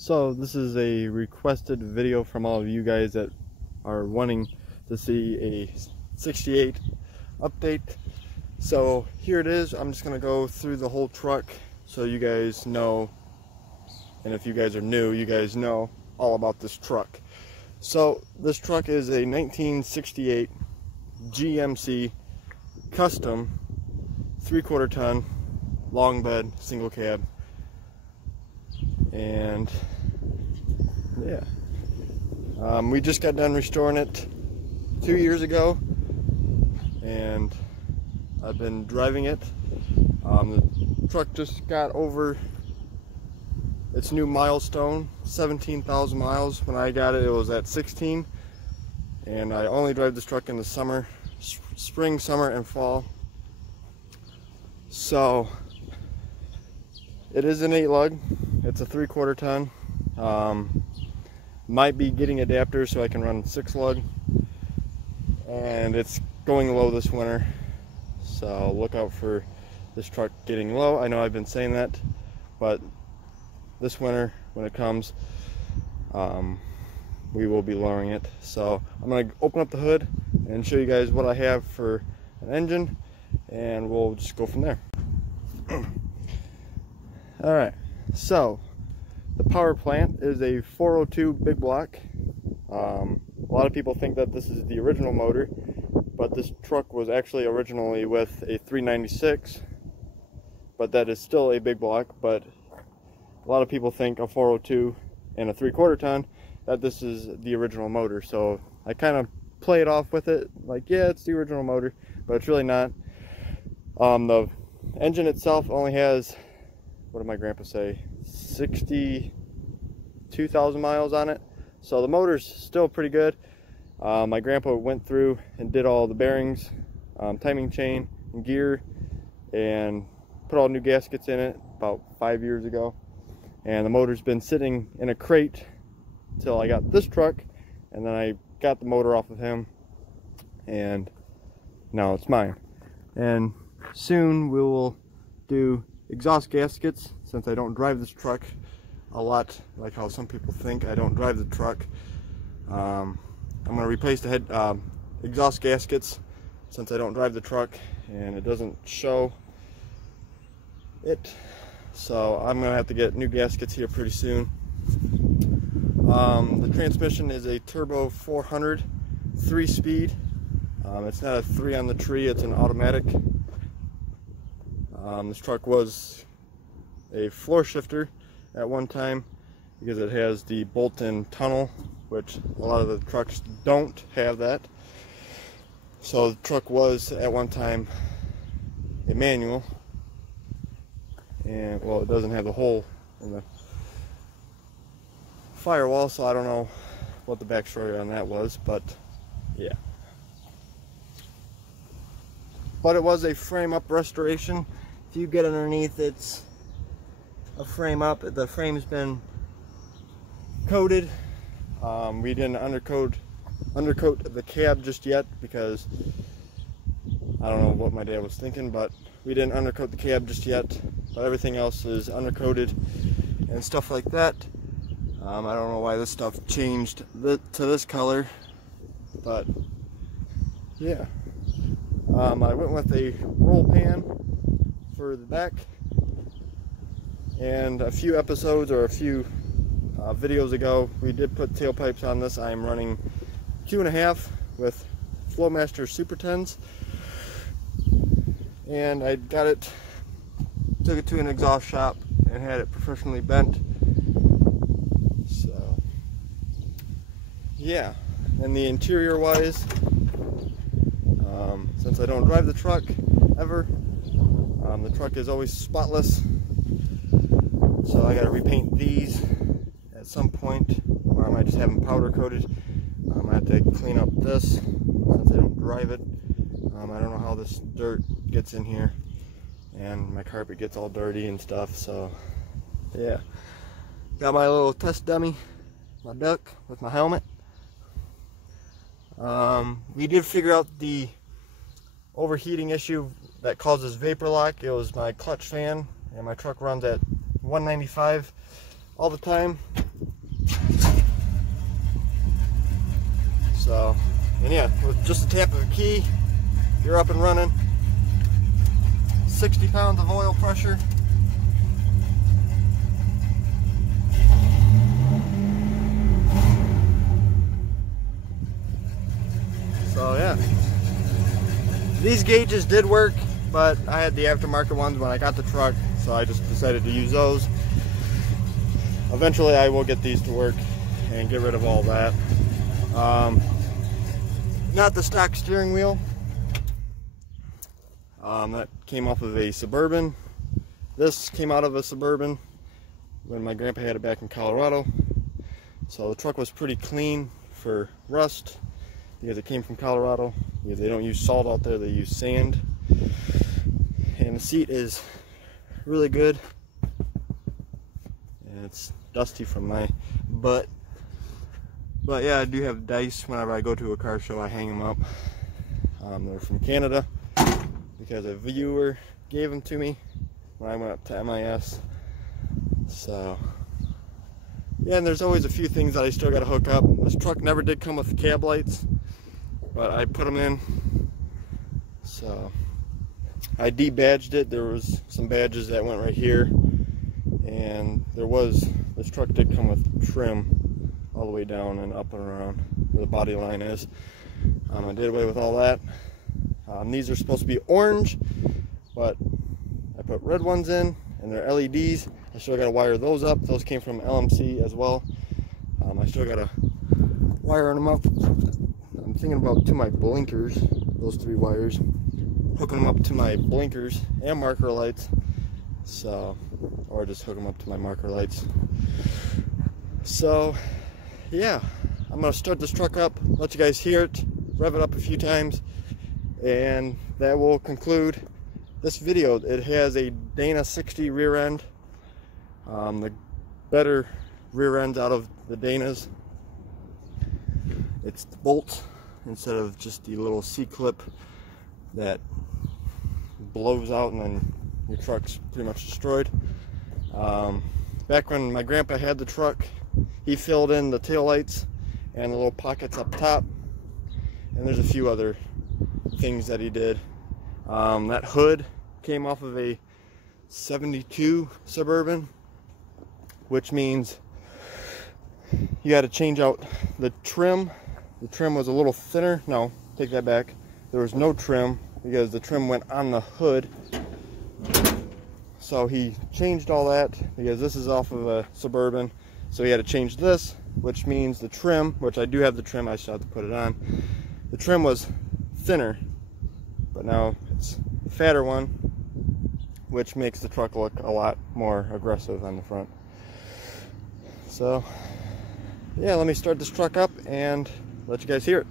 So this is a requested video from all of you guys that are wanting to see a 68 update. So here it is. I'm just going to go through the whole truck so you guys know, and if you guys are new, you guys know all about this truck. So this truck is a 1968 GMC custom 3/4 ton long bed single cab. And yeah, we just got done restoring it 2 years ago, and I've been driving it. The truck just got over its new milestone, 17,000 miles. When I got it, it was at 16, and I only drive this truck in the summer, spring, summer, and fall. So it is an 8-lug. It's a 3/4 ton. Might be getting adapters so I can run 6-lug, and it's going low this winter, so look out for this truck getting low. I know I've been saying that, but this winter when it comes, we will be lowering it. So I'm going to open up the hood and show you guys what I have for an engine, and we'll just go from there. Alright, so the power plant is a 402 big block. A lot of people think that this is the original motor, but this truck was actually originally with a 396, but that is still a big block. But a lot of people think a 402 and a 3/4 ton that this is the original motor, so I kind of play it off with it like, yeah, it's the original motor, but it's really not. The engine itself only has, what did my grandpa say, 62,000 miles on it, so the motor's still pretty good. My grandpa went through and did all the bearings, timing chain, and gear, and put all new gaskets in it about 5 years ago. And the motor's been sitting in a crate till I got this truck, and then I got the motor off of him, and now it's mine. And soon we will do exhaust gaskets, since I don't drive this truck a lot, like how some people think I don't drive the truck. I'm going to replace the head exhaust gaskets, since I don't drive the truck and it doesn't show it. So I'm going to have to get new gaskets here pretty soon. The transmission is a turbo 400 3-speed. It's not a 3 on the tree, it's an automatic. This truck was a floor shifter at one time because it has the bolt-in tunnel, which a lot of the trucks don't have that. So the truck was at one time a manual, and well, it doesn't have the hole in the firewall, so I don't know what the backstory on that was, but yeah. But it was a frame up restoration. If you get underneath, it's a frame up. The frame's been coated. We didn't undercoat the cab just yet because I don't know what my dad was thinking, but we didn't undercoat the cab just yet. But everything else is undercoated and stuff like that. I don't know why this stuff changed to this color, but yeah. I went with a roll pan for the back, and a few episodes or a few videos ago we did put tailpipes on this. I am running 2.5 with Flowmaster Super 10s, and I got it, took it to an exhaust shop and had it professionally bent. So yeah, and the interior wise, since I don't drive the truck ever, the truck is always spotless, so I got to repaint these at some point, or I might just have them powder coated. I have to clean up this since I don't drive it. I don't know how this dirt gets in here, and my carpet gets all dirty and stuff, so yeah. Got my little test dummy, my duck with my helmet. We did figure out the overheating issue that causes vapor lock. It was my clutch fan, and my truck runs at 195 all the time, So, and yeah, with just a tap of a key, you're up and running. 60 pounds of oil pressure. So yeah, these gauges did work, but I had the aftermarket ones when I got the truck, so I just decided to use those. Eventually I will get these to work and get rid of all that. Not the stock steering wheel. That came off of a Suburban. This came out of a Suburban when my grandpa had it back in Colorado. So the truck was pretty clean for rust because it came from Colorado. Because they don't use salt out there, they use sand. And the seat is really good. And it's dusty from my butt. But yeah, I do have dice. Whenever I go to a car show, I hang them up. They're from Canada because a viewer gave them to me when I went up to MIS. So yeah, and there's always a few things that I still got to hook up. This truck never did come with cab lights, but I put them in. So I debadged it. There was some badges that went right here, and this truck did come with trim all the way down and up and around where the body line is. I did away with all that. These are supposed to be orange, but I put red ones in, and they're LEDs. I still got to wire those up. Those came from LMC as well. I still got to wire them up. I'm thinking about to my blinkers, those 3 wires, hooking them up to my blinkers and marker lights. So, or just hook them up to my marker lights. So yeah, I'm gonna start this truck up, let you guys hear it, rev it up a few times, and that will conclude this video. It has a Dana 60 rear end, the better rear ends out of the Danas. It's the bolt instead of just the little C-clip that blows out and then your truck's pretty much destroyed. Back when my grandpa had the truck, he filled in the tail lights and the little pockets up top, and there's a few other things that he did. That hood came off of a 72 Suburban, which means you got to change out the trim. The trim was a little thinner. No, take that back. There was no trim because the trim went on the hood. So he changed all that because this is off of a Suburban. So he had to change this, which means the trim, which I do have the trim, I still have to put it on. The trim was thinner, but now it's the fatter one, which makes the truck look a lot more aggressive on the front. So yeah, let me start this truck up and let you guys hear it.